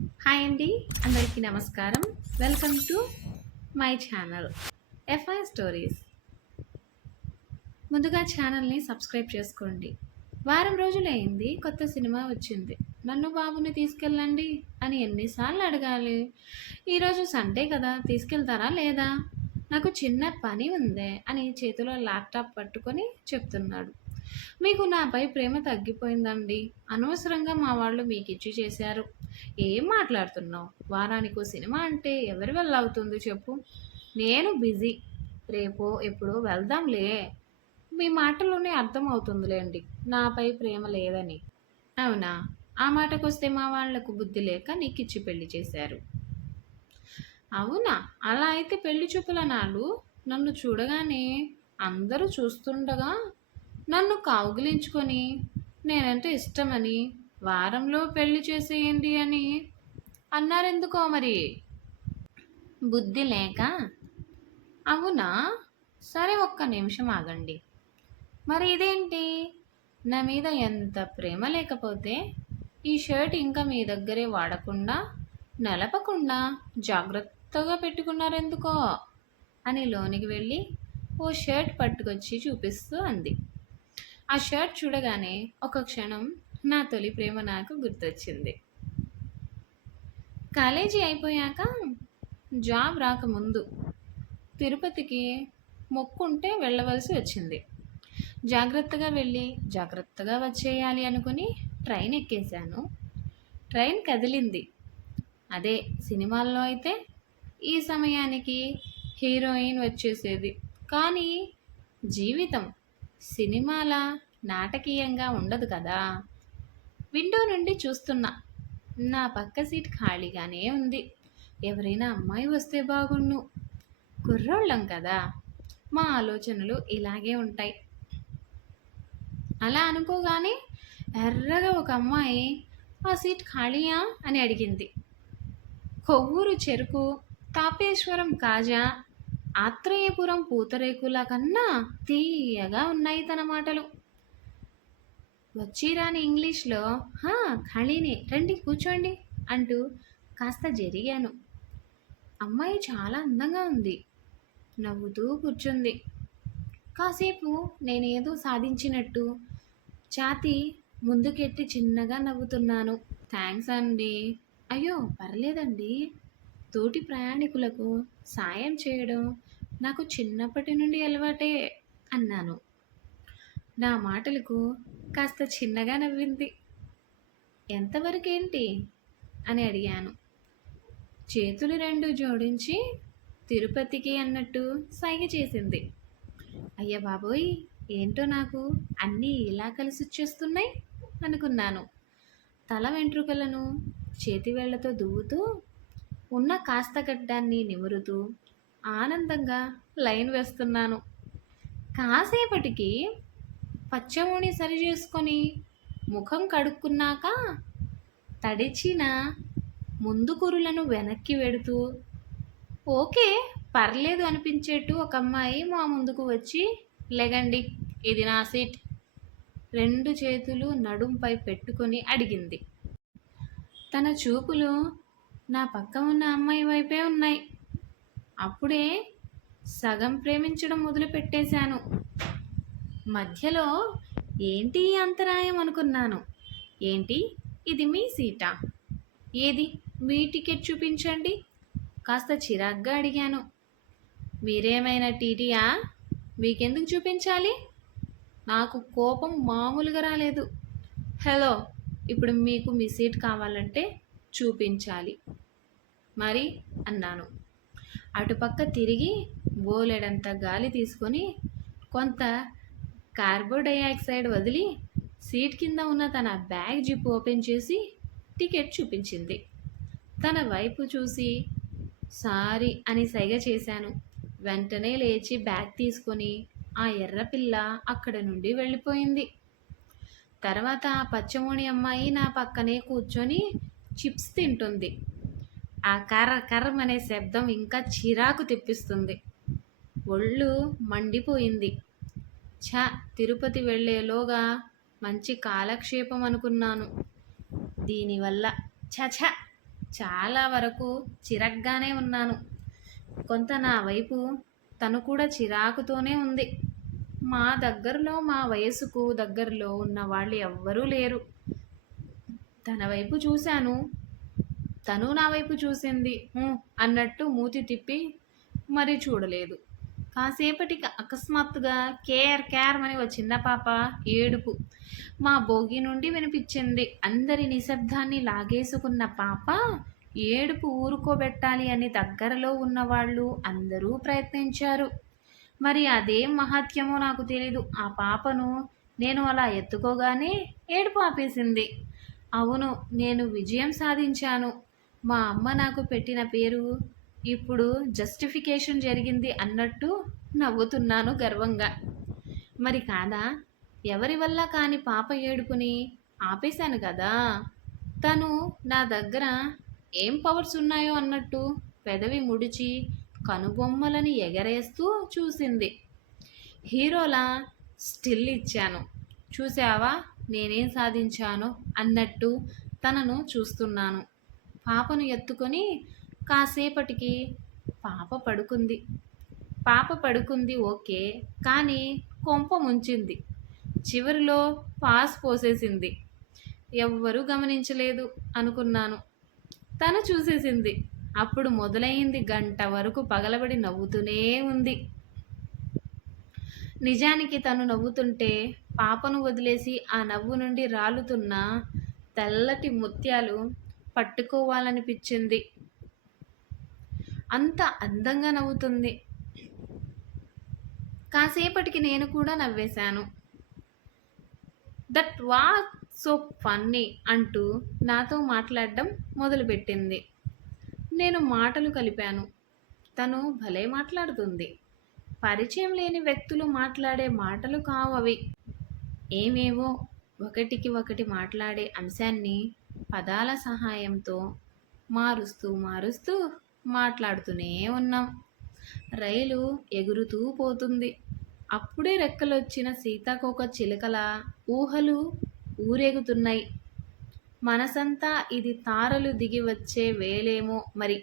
Hi అండి, అందరికీ నమస్కారం. Welcome to my channel FI stories. ముందుగా ఛానల్ని సబ్స్క్రైబ్ చేసుకోండి. వారం రోజులైంది కొత్త సినిమా వచ్చింది. నన్ను బాబుని తీసుకెళ్ళండి అని ఎన్నిసార్లు అడగాలి? ఈరోజు సండే కదా, తీసుకెళ్తారా లేదా? నాకు చిన్న పని ఉందే అని చేతిలో ల్యాప్టాప్ పట్టుకొని చెప్తున్నాడు. మీకు నాపై ప్రేమ తగ్గిపోయిందండి. అనవసరంగా మా వాళ్ళు మీకు ఇచ్చి చేశారు. ఏం మాట్లాడుతున్నావు? వారానికో సినిమా అంటే ఎవరి వల్ల అవుతుంది చెప్పు? నేను బిజీ. రేపో ఎప్పుడో వెళ్దాంలే. మీ మాటలోనే అర్థం అవుతుందిలేండి నాపై ప్రేమ లేదని. అవునా? ఆ మాటకొస్తే మా వాళ్లకు బుద్ధి లేక నీకిచ్చి పెళ్లి చేశారు. అవునా? అలా అయితే పెళ్లి చూపుల నాడు నన్ను చూడగానే అందరూ చూస్తుండగా నన్ను కౌగిలించుకొని నేనంటే ఇష్టమని, వారంలో పెళ్లి చేసేయండి అని అన్నారెందుకో మరి? బుద్ధి లేక? అవునా? సరే, ఒక్క నిమిషం ఆగండి. మరి ఇదేంటి? నా మీద ఎంత ప్రేమ లేకపోతే ఈ షర్ట్ ఇంకా మీ దగ్గరే వాడకుండా, నలపకుండా జాగ్రత్తగా పెట్టుకున్నారెందుకో అని లోనికి వెళ్ళి ఓ షర్ట్ పట్టుకొచ్చి చూపిస్తూ అంది. ఆ షర్ట్ చూడగానే ఒక క్షణం నా తొలి ప్రేమ నాకు గుర్తొచ్చింది. కాలేజీ అయిపోయాక జాబ్ రాకముందు తిరుపతికి మొక్కుంటే వెళ్ళవలసి వచ్చింది. జాగ్రత్తగా వెళ్ళి జాగ్రత్తగా వచ్చేయాలి అనుకుని ట్రైన్ ఎక్కేశాను. ట్రైన్ కదిలింది. అదే సినిమాల్లో అయితే ఈ సమయానికి హీరోయిన్ వచ్చేసేది. కానీ జీవితం సినిమాల నాటకీయంగా ఉండదు కదా. విండో నుండి చూస్తున్నా. నా పక్క సీట్ ఖాళీగానే ఉంది. ఎవరైనా అమ్మాయి వస్తే బాగుండు. కుర్రోళ్ళం కదా, మా ఆలోచనలు ఇలాగే ఉంటాయి. అలా అనుకోగానే ఎర్రగా ఒక అమ్మాయి ఆ సీట్ ఖాళీయా అని అడిగింది. కొవ్వూరు చెరుకు, తాపేశ్వరం కాజా, ఆత్రేయపురం పూతరేకుల కన్నా తీయగా ఉన్నాయి తన మాటలు. వచ్చిరాని ఇంగ్లీష్లో ఖాళీని, రండి కూర్చోండి అంటూ కాస్త జరిగాను. అమ్మాయి చాలా అందంగా ఉంది. నవ్వుతూ కూర్చుంది. కాసేపు నేనేదో సాధించినట్టు ఛాతీ ముందుకెట్టి చిన్నగా నవ్వుతున్నాను. థ్యాంక్స్ అండి. అయ్యో పర్లేదండి. తోటి ప్రయాణికులకు సాయం చేయడం నాకు చిన్నప్పటి నుండి అలవాటే అన్నాను. నా మాటలకు కాస్త చిన్నగా నవ్వింది. ఎంతవరకేంటి అని అడిగాను. చేతులు రెండు జోడించి తిరుపతికి అన్నట్టు సైగ చేసింది. అయ్య బాబోయ్, ఏంటో నాకు అన్నీ ఇలా కలిసొచ్చేస్తున్నాయి అనుకున్నాను. తల వెంట్రుకలను చేతివేళ్లతో దువ్వుతూ ఉన్న కాస్త గడ్డాన్ని నిమురుతూ ఆనందంగా లైన్ వేస్తున్నాను. కాసేపటికి పచ్చముని సరి చేసుకొని ముఖం కడుక్కున్నాక తడిచిన ముందు కురులను వెనక్కి వెడుతూ ఓకే పర్లేదు అనిపించేట్టు ఒక అమ్మాయి మా ముందుకు వచ్చి, లెగండి, ఇది నా సీట్, రెండు చేతులు నడుంపై పెట్టుకొని అడిగింది. తన చూపులు నా పక్క ఉన్న అమ్మాయి వైపే ఉన్నాయి. అప్పుడే సగం ప్రేమించడం మొదలు పెట్టేశాను. మధ్యలో ఏంటి అంతరాయం అనుకున్నాను. ఏంటి, ఇది మీ సీటా? ఏది మీ టికెట్ చూపించండి కాస్త చిరాగ్గా అడిగాను. మీరేమైనా టీటీయా? మీకెందుకు చూపించాలి? నాకు కోపం మామూలుగా రాలేదు. హలో, ఇప్పుడు మీకు మీ సీట్ కావాలంటే చూపించాలి మరి అన్నాను. అటుపక్క తిరిగి బోలెడంత గాలి తీసుకొని కొంత కార్బన్ డయాక్సైడ్ వదిలి సీట్ కింద ఉన్న తన బ్యాగ్ జిప్ ఓపెన్ చేసి టికెట్ చూపించింది. తన వైపు చూసి సారీ అని సైగ చేశాను. వెంటనే లేచి బ్యాగ్ తీసుకొని ఆ ఎర్రపిల్ల అక్కడ నుండి వెళ్ళిపోయింది. తర్వాత ఆ పచ్చమూని అమ్మాయి నా పక్కనే కూర్చొని చిప్స్ తింటుంది. ఆ కర్ర కర్రమనే శబ్దం ఇంకా చిరాకు తెప్పిస్తుంది. ఒళ్ళు మండిపోయింది. తిరుపతి వెళ్ళేలోగా మంచి కాలక్షేపం అనుకున్నాను. దీనివల్ల ఛ చాలా వరకు చిరగ్గానే ఉన్నాను. కొంత నా వైపు తను కూడా చిరాకుతోనే ఉంది. మా వయసుకు దగ్గరలో ఉన్న వాళ్ళు ఎవ్వరూ లేరు. తన వైపు చూశాను, తను నా వైపు చూసింది. అన్నట్టు మూతి తిప్పి మరీ చూడలేదు. కాసేపటికి అకస్మాత్తుగా కేర్ కేర్ అని ఓ చిన్న పాప ఏడుపు మా భోగి నుండి వినిపించింది. అందరి నిశ్శబ్దాన్ని లాగేసుకున్న పాప ఏడుపు ఊరుకోబెట్టాలి అని దగ్గరలో ఉన్నవాళ్ళు అందరూ ప్రయత్నించారు. మరి అదేం మహత్యమో నాకు తెలీదు. ఆ పాపను నేను అలా ఎత్తుకోగానే ఏడుపు ఆపేసింది. అవును, నేను విజయం సాధించాను. మా అమ్మ నాకు పెట్టిన పేరు ఇప్పుడు జస్టిఫికేషన్ జరిగింది అన్నట్టు నవ్వుతున్నాను గర్వంగా. మరి కాదా? ఎవరి వల్ల కాని పాప ఏడుపుని ఆపేశాను కదా. తను నా దగ్గర ఏం పవర్స్ ఉన్నాయో అన్నట్టు పెదవి ముడిచి కనుబొమ్మలని ఎగరేస్తూ చూసింది. హీరోలా స్టిల్ ఇచ్చాను. చూసావా నేనేం సాధించానో అన్నట్టు తనను చూస్తున్నాను. పాపను ఎత్తుకొని కాసేపటికి పాప పడుకుంది ఓకే, కానీ కొంప ముంచింది. చివరిలో పాస్ పోసేసింది. ఎవ్వరూ గమనించలేదు అనుకున్నాను. తను చూసేసింది. అప్పుడు మొదలైంది గంట వరకు పగలబడి నవ్వుతూనే ఉంది. నిజానికి తను నవ్వుతుంటే పాపను వదిలేసి ఆ నవ్వు నుండి రాలుతున్న తెల్లటి ముత్యాలు పట్టుకోవాలనిపించింది. అంత అందంగా నవ్వుతుంది. కాసేపటికి నేను కూడా నవ్వేశాను. దట్ వాస్ సో ఫన్నీ అంటూ నాతో మాట్లాడడం మొదలుపెట్టింది. నేను మాటలు కలిపాను. తను భలే మాట్లాడుతుంది. పరిచయం లేని వ్యక్తులు మాట్లాడే మాటలు కావవి. ఏమేవో ఒకటికి ఒకటి మాట్లాడే అంశాన్ని పదాల సహాయంతో మారుస్తూ మాట్లాడుతూనే ఉన్నాం. రైలు ఎగురుతూ పోతుంది. అప్పుడే రెక్కలొచ్చిన సీతాకోక చిలుకల ఊహలు ఊరేగుతున్నాయి. మనసంతా ఇది తారలు దిగి వచ్చే వేలేమో మరి.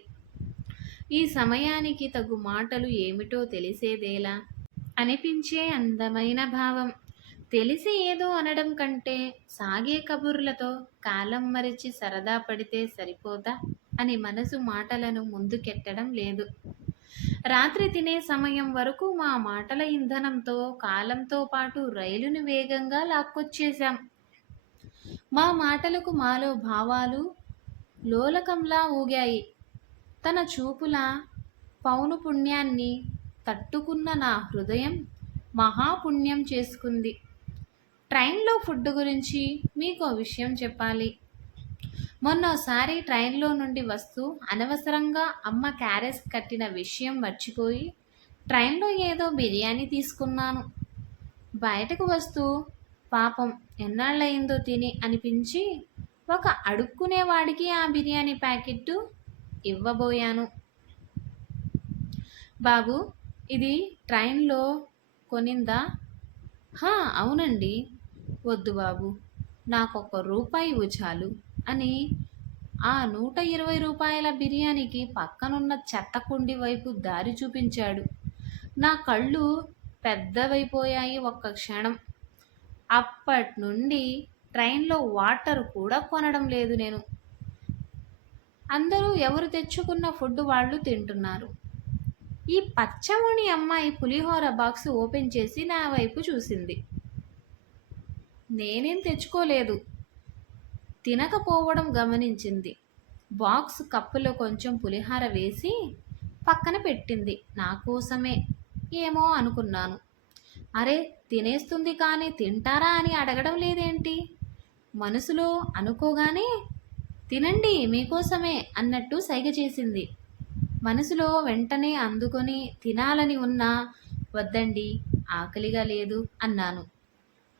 ఈ సమయానికి తగు మాటలు ఏమిటో తెలిసేదేలా అనిపించే అందమైన భావం. తెలిసి ఏదో అనడం కంటే సాగే కబుర్లతో కాలం మరిచి సరదా పడితే సరిపోదా అని మనసు మాటలను ముందుకెట్టడం లేదు. రాత్రి తినే సమయం వరకు మా మాటల ఇంధనంతో కాలంతో పాటు రైలును వేగంగా లాక్కొచ్చేశాం. మా మాటలకు మాలో భావాలు లోలకంలా ఊగాయి. తన చూపుల పౌనపుణ్యాన్ని తట్టుకున్న నా హృదయం మహాపుణ్యం చేసుకుంది. ట్రైన్లో ఫుడ్ గురించి మీకో విషయం చెప్పాలి. మొన్నోసారి ట్రైన్లో నుండి వస్తూ అనవసరంగా అమ్మ క్యారేజ్ కట్టిన విషయం మర్చిపోయి ట్రైన్లో ఏదో బిర్యానీ తీసుకున్నాను. బయటకు వస్తూ పాపం ఎన్నాళ్ళయిందో తిని అనిపించి ఒక అడుక్కునేవాడికి ఆ బిర్యానీ ప్యాకెట్టు ఇవ్వబోయాను. బాబు, ఇది ట్రైన్లో కొనిందా? అవునండి. వద్దు బాబు, నాకొక రూపాయి ఇవ్వు చాలు అని ఆ 120 రూపాయల బిర్యానీకి పక్కనున్న చెత్తకుండి వైపు దారి చూపించాడు. నా కళ్ళు పెద్దవైపోయాయి ఒక్క క్షణం. అప్పటి నుండి ట్రైన్లో వాటర్ కూడా కొనడం లేదు నేను. అందరూ ఎవరు తెచ్చుకున్న ఫుడ్ వాళ్ళు తింటున్నారు. ఈ పచ్చముని అమ్మాయి పులిహోర బాక్స్ ఓపెన్ చేసి నా వైపు చూసింది. నేనేం తెచ్చుకోలేదు. తినకపోవడం గమనించింది. బాక్స్ కప్పులో కొంచెం పులిహోర వేసి పక్కన పెట్టింది. నా కోసమే ఏమో అనుకున్నాను. అరే, తినేస్తుంది కానీ తింటారా అని అడగడం లేదేంటి? మనసులో అనుకోగానే తినండి మీకోసమే అన్నట్టు సైగ చేసింది. మనసులో వెంటనే అందుకొని తినాలని ఉన్నా వద్దండి, ఆకలిగా లేదు అన్నాను.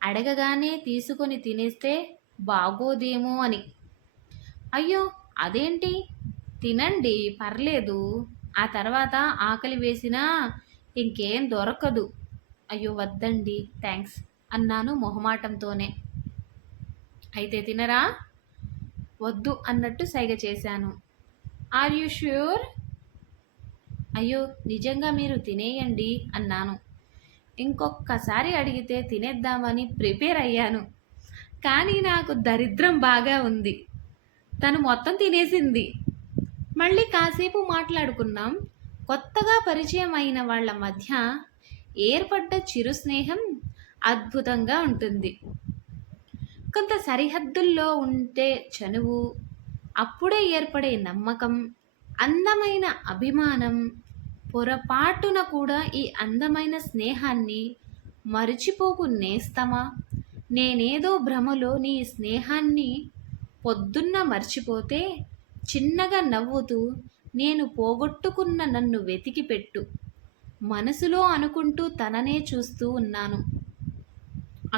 అడగగానే తీసుకొని తినేస్తే బాగోదేమో అని. అయ్యో అదేంటి, తినండి పర్లేదు, ఆ తర్వాత ఆకలి వేసినా ఇంకేం దొరకదు. అయ్యో వద్దండి థ్యాంక్స్ అన్నాను మొహమాటంతోనే. అయితే తినరా? వద్దు అన్నట్టు సైగ చేశాను. Are you sure? అయ్యో నిజంగా మీరు తినేయండి అన్నాను. ఇంకొక్కసారి అడిగితే తినేద్దామని ప్రిపేర్ అయ్యాను. కానీ నాకు దరిద్రం బాగా ఉంది. తను మొత్తం తినేసింది. మళ్ళీ కాసేపు మాట్లాడుకున్నాం. కొత్తగా పరిచయం అయిన వాళ్ళ మధ్య ఏర్పడ్డ చిరు స్నేహం అద్భుతంగా ఉంటుంది. కొంత సరిహద్దుల్లో ఉంటే చనువు, అప్పుడే ఏర్పడే నమ్మకం, అందమైన అభిమానం, పొరపాటున కూడా ఈ అందమైన స్నేహాన్ని మరిచిపోకు నేస్తమా. నేనేదో భ్రమలో నీ స్నేహాన్ని పొద్దున్న మర్చిపోతే చిన్నగా నవ్వుతూ నేను పోగొట్టుకున్న నన్ను వెతికి పెట్టు మనసులో అనుకుంటూ తననే చూస్తూ ఉన్నాను.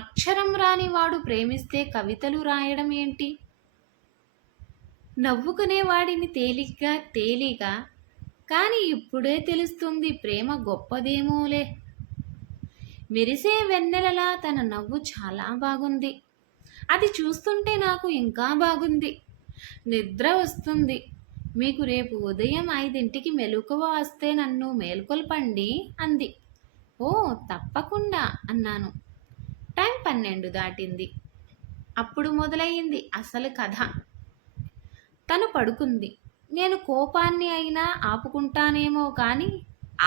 అక్షరం రాని వాడు ప్రేమిస్తే కవితలు రాయడం ఏంటి? నవ్వుకునేవాడిని తేలిక, కానీ ఇప్పుడే తెలుస్తుంది ప్రేమ గొప్పదేమోలే. మెరిసే వెన్నెలలా తన నవ్వు చాలా బాగుంది. అది చూస్తుంటే నాకు ఇంకా బాగుంది. నిద్ర వస్తుంది. మీకు రేపు ఉదయం 5ంటికి మెలకువ వస్తే నన్ను మేల్కొల్పండి అంది. ఓ తప్పకుండా అన్నాను. టైం 12 దాటింది. అప్పుడు మొదలయ్యింది అసలు కథ. తను పడుకుంది. నేను కోపాన్ని అయినా ఆపుకుంటానేమో కానీ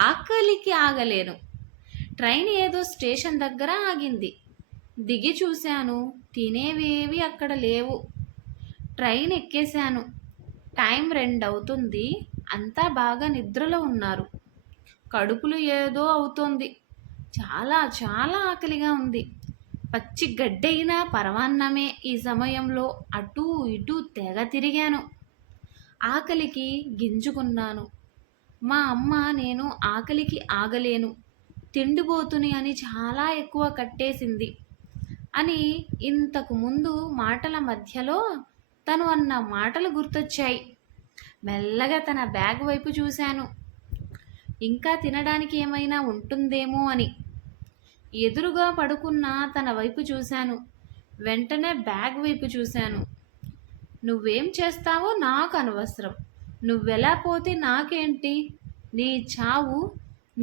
ఆకలికి ఆగలేను. ట్రైన్ ఏదో స్టేషన్ దగ్గర ఆగింది. దిగి చూశాను. తినేవేవి అక్కడ లేవు. ట్రైన్ ఎక్కేశాను. టైం 2 అవుతుంది. అంతా బాగా నిద్రలో ఉన్నారు. కడుపులు ఏదో అవుతోంది. చాలా చాలా ఆకలిగా ఉంది. పచ్చి గడ్డైనా పరమాన్నమే. ఈ సమయంలో అటూ ఇటూ తెగ తిరిగాను. ఆకలికి గింజుకున్నాను. మా అమ్మ నేను ఆకలికి ఆగలేను, తిండిపోతుని అని చాలా ఎక్కువ కట్టేసింది అని ఇంతకు ముందు మాటల మధ్యలో తను అన్న మాటలు గుర్తొచ్చాయి. మెల్లగా తన బ్యాగ్ వైపు చూశాను. ఇంకా తినడానికి ఏమైనా ఉంటుందేమో అని. ఎదురుగా పడుకున్న తన వైపు చూశాను. వెంటనే బ్యాగ్ వైపు చూశాను. నువ్వేం చేస్తావో నాకు అనవసరం. నువ్వెలా పోతే నాకేంటి? నీ చావు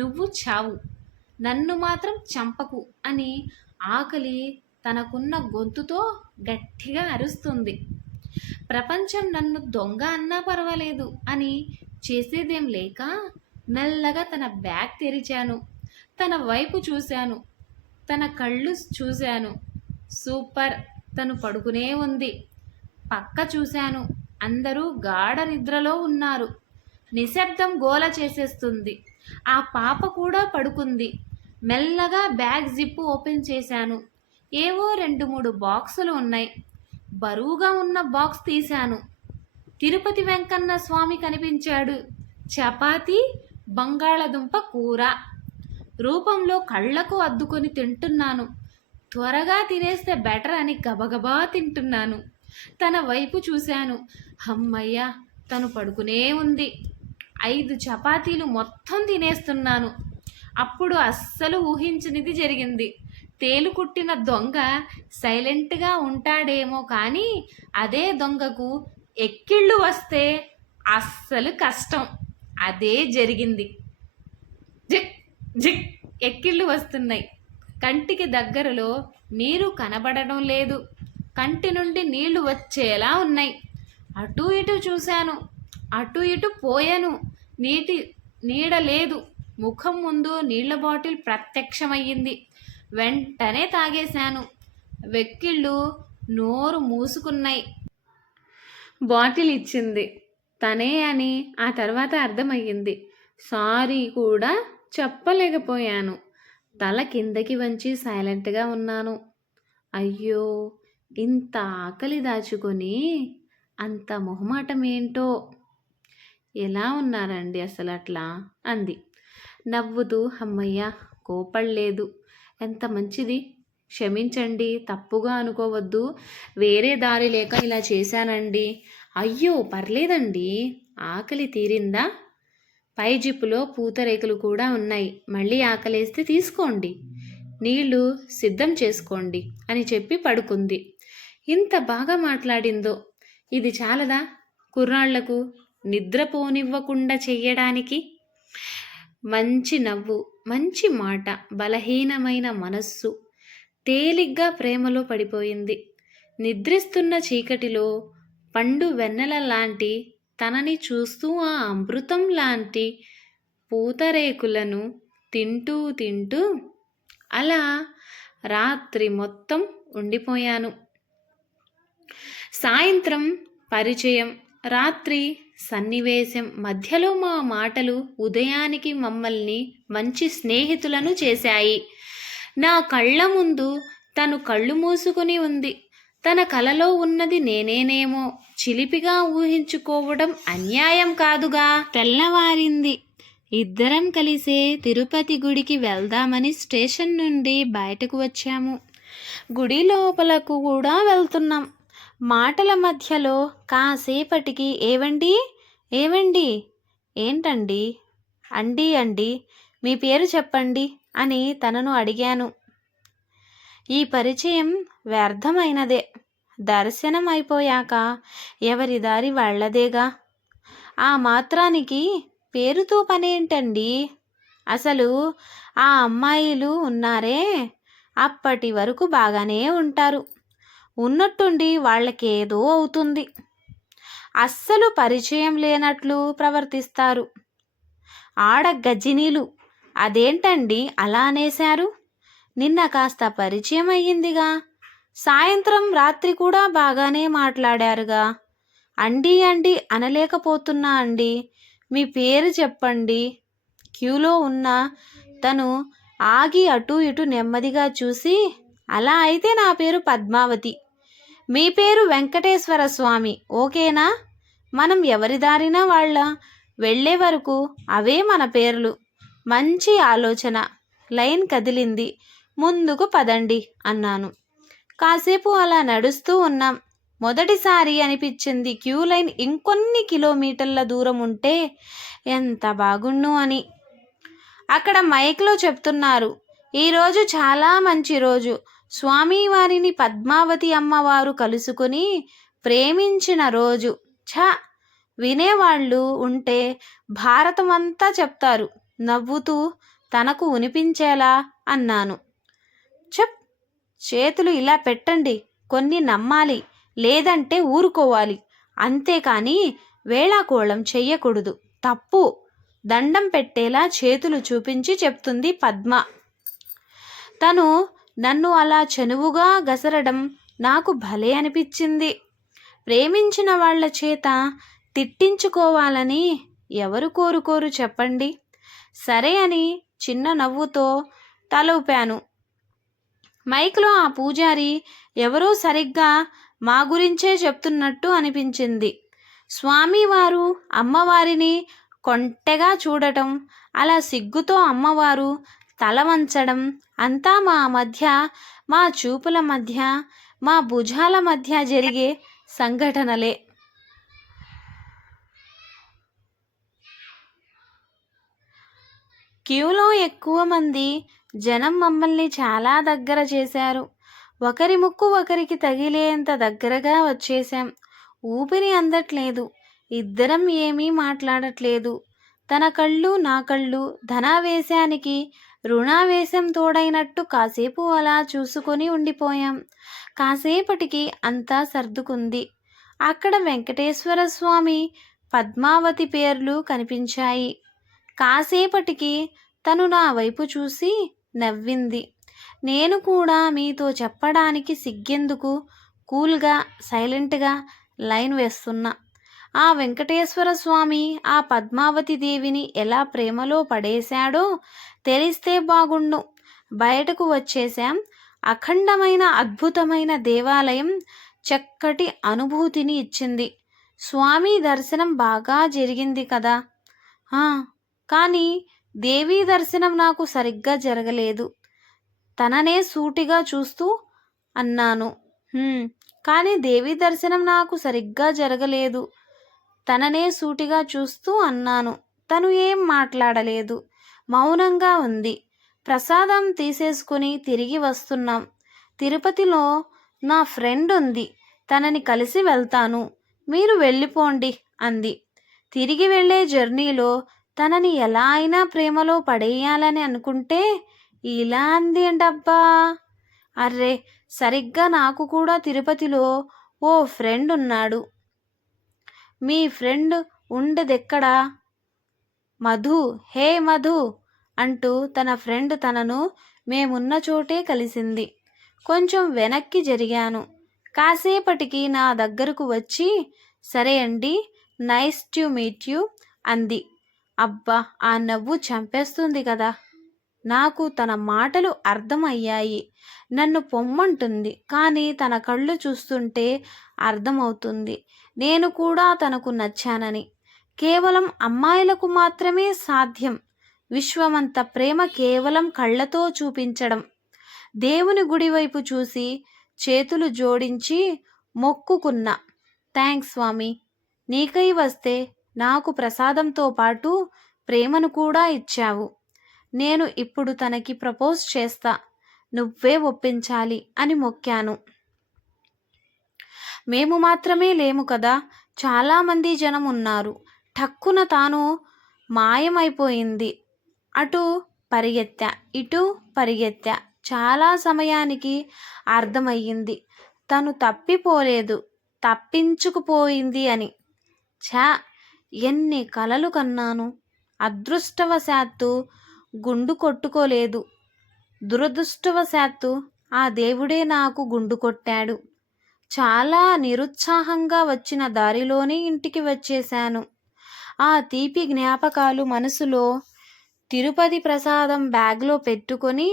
నువ్వు చావు, నన్ను మాత్రం చంపకు అని ఆకలి తనకున్న గొంతుతో గట్టిగా అరుస్తుంది. ప్రపంచం నన్ను దొంగ అన్నా పర్వాలేదు అని చేసేదేం లేక మెల్లగా తన బ్యాగ్ తెరిచాను. తన వైపు చూశాను. తన కళ్ళు చూశాను. సూపర్, తను పడుకునే ఉంది. పక్క చూశాను. అందరూ గాఢ నిద్రలో ఉన్నారు. నిశ్శబ్దం గోల చేసేస్తుంది. ఆ పాప కూడా పడుకుంది. మెల్లగా బ్యాగ్ జిప్పు ఓపెన్ చేశాను. ఏవో 2-3 బాక్సులు ఉన్నాయి. బరువుగా ఉన్న బాక్స్ తీశాను. తిరుపతి వెంకన్న స్వామి కనిపించాడు. చపాతీ, బంగాళదుంప కూర రూపంలో కళ్ళకు అద్దుకొని తింటున్నాను. త్వరగా తినేస్తే బెటర్ అని గబగబా తింటున్నాను. తన వైపు చూశాను. అమ్మయ్య, తను పడుకునే ఉంది. 5 చపాతీలు మొత్తం తినేస్తున్నాను. అప్పుడు అస్సలు ఊహించనిది జరిగింది. తేలుకుట్టిన దొంగ సైలెంట్గా ఉంటాడేమో కానీ అదే దొంగకు ఎక్కిళ్ళు వస్తే అస్సలు కష్టం. అదే జరిగింది. జిక్ జిక్ ఎక్కిళ్ళు వస్తున్నాయి. కంటికి దగ్గరలో నీరు కనబడడం లేదు. కంటి నుండి నీళ్లు వచ్చేలా ఉన్నాయి. అటు ఇటు చూశాను. అటు ఇటు పోయాను. నీడ లేదు. ముఖం ముందు నీళ్ల బాటిల్ ప్రత్యక్షమయ్యింది. వెంటనే తాగేశాను. వెక్కిళ్ళు నోరు మూసుకున్నాయి. బాటిల్ ఇచ్చింది తనే అని ఆ తర్వాత అర్థమయ్యింది. సారీ కూడా చెప్పలేకపోయాను. తల కిందకి వంచి సైలెంట్గా ఉన్నాను. అయ్యో, ఇంత ఆకలి దాచుకొని అంత మొహమాటం ఏంటో. ఎలా ఉన్నారండి అసలు అట్లా అంది నవ్వుతూ. అమ్మయ్య, కోపడలేదు. ఎంత మంచిది. క్షమించండి, తప్పుగా అనుకోవద్దు. వేరే దారి లేక ఇలా చేశానండి. అయ్యో పర్లేదండి. ఆకలి తీరిందా? పై జిప్పులో పూతరేకులు కూడా ఉన్నాయి. మళ్ళీ ఆకలేస్తే తీసుకోండి. నీళ్లు సిద్ధం చేసుకోండి అని చెప్పి పడుకుంది. ఇంత బాగా మాట్లాడిందో. ఇది చాలదా కుర్రాళ్లకు? నిద్రపోనివ్వకుండా చెయ్యడానికి? మంచి నవ్వు, మంచి మాట, బలహీనమైన మనస్సు, తేలిగ్గా ప్రేమలో పడిపోయింది. నిద్రిస్తున్న చీకటిలో పండు వెన్నెల లాంటి తనని చూస్తూ ఆ అమృతం లాంటి పూతరేకులను తింటూ తింటూ అలా రాత్రి మొత్తం ఉండిపోయాను. సాయంత్రం పరిచయం, రాత్రి సన్నివేశం మధ్యలో మా మాటలు ఉదయానికి మమ్మల్ని మంచి స్నేహితులను చేశాయి. నా కళ్ళ ముందు తను కళ్ళు మూసుకుని ఉంది. తన కలలో ఉన్నది నేనేనేమో చిలిపిగా ఊహించుకోవడం అన్యాయం కాదుగా. తెల్లవారింది. ఇద్దరం కలిసే తిరుపతి గుడికి వెళ్దామని స్టేషన్ నుండి బయటకు వచ్చాము. గుడి లోపలకు కూడా వెళ్తున్నాం. మాటల మధ్యలో కాసేపటికి ఏవండి ఏవండి ఏంటండి అండి మీ పేరు చెప్పండి అని తనను అడిగాను. ఈ పరిచయం వ్యర్థమైనదే. దర్శనం అయిపోయాక ఎవరి దారి వాళ్ళదేగా. ఆ మాత్రానికి పేరుతో పనేంటండి? అసలు ఆ అమ్మాయిలు ఉన్నారే, అప్పటి వరకు బాగానే ఉంటారు. ఉన్నట్టుండి వాళ్ళకేదో అవుతుంది. అస్సలు పరిచయం లేనట్లు ప్రవర్తిస్తారు. ఆడ గజినీలు. అదేంటండి అలా అనేశారు? నిన్న కాస్త పరిచయం అయ్యిందిగా. సాయంత్రం రాత్రి కూడా బాగానే మాట్లాడారుగా. అండి అనలేకపోతున్నా అండి. మీ పేరు చెప్పండి. క్యూలో ఉన్న తను ఆగి అటు ఇటు నెమ్మదిగా చూసి, అలా అయితే నా పేరు పద్మావతి. మీ పేరు వెంకటేశ్వర స్వామి. ఓకేనా? మనం ఎవరి దారిన వాళ్ళ వెళ్ళే వరకు అవే మన పేర్లు. మంచి ఆలోచన. లైన్ కదిలింది. ముందుకు పదండి అన్నాను. కాసేపు అలా నడుస్తూ ఉన్నాం. మొదటిసారి అనిపించింది క్యూ లైన్ ఇంకొన్ని కిలోమీటర్ల దూరం ఉంటే ఎంత బాగుండు అని. అక్కడ మైక్లో చెప్తున్నారు, ఈరోజు చాలా మంచి రోజు. స్వామివారిని పద్మావతి అమ్మవారు కలుసుకుని ప్రేమించిన రోజు. వినేవాళ్ళు ఉంటే భారతమంతా చెప్తారు. నవ్వుతూ తనకు వినిపించేలా అన్నాను. చేతులు ఇలా పెట్టండి. కొన్ని నమ్మాలి, లేదంటే ఊరుకోవాలి. అంతేకాని వేళాకోళం చెయ్యకూడదు. తప్పు. దండం పెట్టేలా చేతులు చూపించి చెప్తుంది పద్మ. తను నన్ను అలా చనువుగా గసరడం నాకు భలే అనిపించింది. ప్రేమించిన వాళ్ల చేత తిట్టించుకోవాలని ఎవరు కోరుకోరు చెప్పండి. సరే అని చిన్న నవ్వుతో తల ఊపాను. మైక్లో ఆ పూజారి ఎవరో సరిగ్గా మా గురించే చెప్తున్నట్టు అనిపించింది. స్వామివారు అమ్మవారిని కొంటెగా చూడటం, అలా సిగ్గుతో అమ్మవారు తల వంచడం అంతా మా మధ్య, మా చూపుల మధ్య, మా భుజాల మధ్య జరిగే సంఘటనలే. క్యూలో ఎక్కువ మంది జనం మమ్మల్ని చాలా దగ్గర చేశారు. ఒకరి ముక్కు ఒకరికి తగిలేంత దగ్గరగా వచ్చేశాం. ఊపిరి అందట్లేదు. ఇద్దరం ఏమీ మాట్లాడట్లేదు. తన కళ్ళు నా కళ్ళు ధనావేశానికి రుణావేశం తోడైనట్టు కాసేపు అలా చూసుకొని ఉండిపోయాం. కాసేపటికి అంతా సర్దుకుంది. అక్కడ వెంకటేశ్వర స్వామి, పద్మావతి పేర్లు కనిపించాయి. కాసేపటికి తను నా వైపు చూసి నవ్వింది. నేను కూడా మీతో చెప్పడానికి సిగ్గెందుకు, కూల్గా సైలెంట్గా లైన్ వేస్తున్నా. ఆ వెంకటేశ్వర స్వామి ఆ పద్మావతి దేవిని ఎలా ప్రేమలో పడేశాడో తెలిస్తే బాగుండు. బయటకు వచ్చేశాం. అఖండమైన అద్భుతమైన దేవాలయం చక్కటి అనుభూతిని ఇచ్చింది. స్వామి దర్శనం బాగా జరిగింది కదా. కానీ దేవీ దర్శనం నాకు సరిగ్గా జరగలేదు. తననే సూటిగా చూస్తూ అన్నాను. కానీ దేవీ దర్శనం నాకు సరిగ్గా జరగలేదు. తననే సూటిగా చూస్తూ అన్నాను. తను ఏం మాట్లాడలేదు. మౌనంగా ఉంది. ప్రసాదం తీసేసుకుని తిరిగి వస్తున్నాం. తిరుపతిలో నా ఫ్రెండ్ ఉంది. తనని కలిసి వెళ్తాను. మీరు వెళ్ళిపోండి అంది. తిరిగి వెళ్ళే జర్నీలో తనని ఎలా అయినా ప్రేమలో పడేయాలని అనుకుంటే ఇలా అంది ఏంటబ్బా. అర్రే, సరిగ్గా నాకు కూడా తిరుపతిలో ఓ ఫ్రెండ్ ఉన్నాడు. మీ ఫ్రెండ్ ఉండదెక్కడా? మధు, హే మధు అంటూ తన ఫ్రెండ్ తనను మేమున్న చోటే కలిసింది. కొంచెం వెనక్కి జరిగాను. కాసేపటికి నా దగ్గరకు వచ్చి, సరే అండి, నైస్ టు మీట్ యూ అంది. అబ్బా, ఆ నవ్వు చంపేస్తుంది కదా. నాకు తన మాటలు అర్థమయ్యాయి. నన్ను పొమ్మంటుంది, కానీ తన కళ్ళు చూస్తుంటే అర్థమవుతుంది నేను కూడా తనకు నచ్చానని. కేవలం అమ్మాయిలకు మాత్రమే సాధ్యం విశ్వమంత ప్రేమ కేవలం కళ్ళతో చూపించడం. దేవుని గుడి వైపు చూసి చేతులు జోడించి మొక్కుకున్నా. థ్యాంక్స్ స్వామి, నీకై వస్తే నాకు ప్రసాదంతో పాటు ప్రేమను కూడా ఇచ్చావు. నేను ఇప్పుడు తనకి ప్రపోజ్ చేస్తా, నువ్వే ఒప్పించాలి అని మొక్కాను. మేము మాత్రమే లేము కదా, చాలామంది జనం ఉన్నారు. ఠక్కున తాను మాయమైపోయింది. అటు పరిగెత్తా, ఇటు పరిగెత్తా. చాలా సమయానికి అర్థమయ్యింది తను తప్పిపోలేదు, తప్పించుకుపోయింది అని. ఛా, ఎన్ని కలలు కన్నాను. అదృష్టవశాత్తు గుండు కొట్టుకోలేదు. దురదృష్టవశాత్తు ఆ దేవుడే నాకు గుండు కొట్టాడు. చాలా నిరుత్సాహంగా వచ్చిన దారిలోనే ఇంటికి వచ్చేశాను. ఆ తీపి జ్ఞాపకాలు మనసులో, తిరుపతి ప్రసాదం బ్యాగ్లో పెట్టుకొని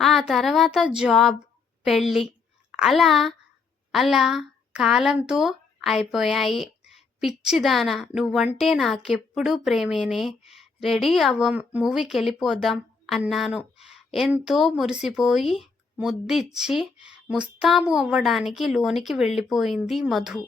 ఆ తర్వాత జాబ్, పెళ్ళి అలా అలా కాలంతో అయిపోయాయి. పిచ్చిదానా, నువ్వంటే నాకెప్పుడూ ప్రేమేనే. రెడీ అవ్వం, మూవీకి వెళ్ళిపోదాం అన్నాను. ఎంతో మురిసిపోయి ముద్దిచ్చి ముస్తాబు అవ్వడానికి లోనికి వెళ్ళిపోయింది మధు.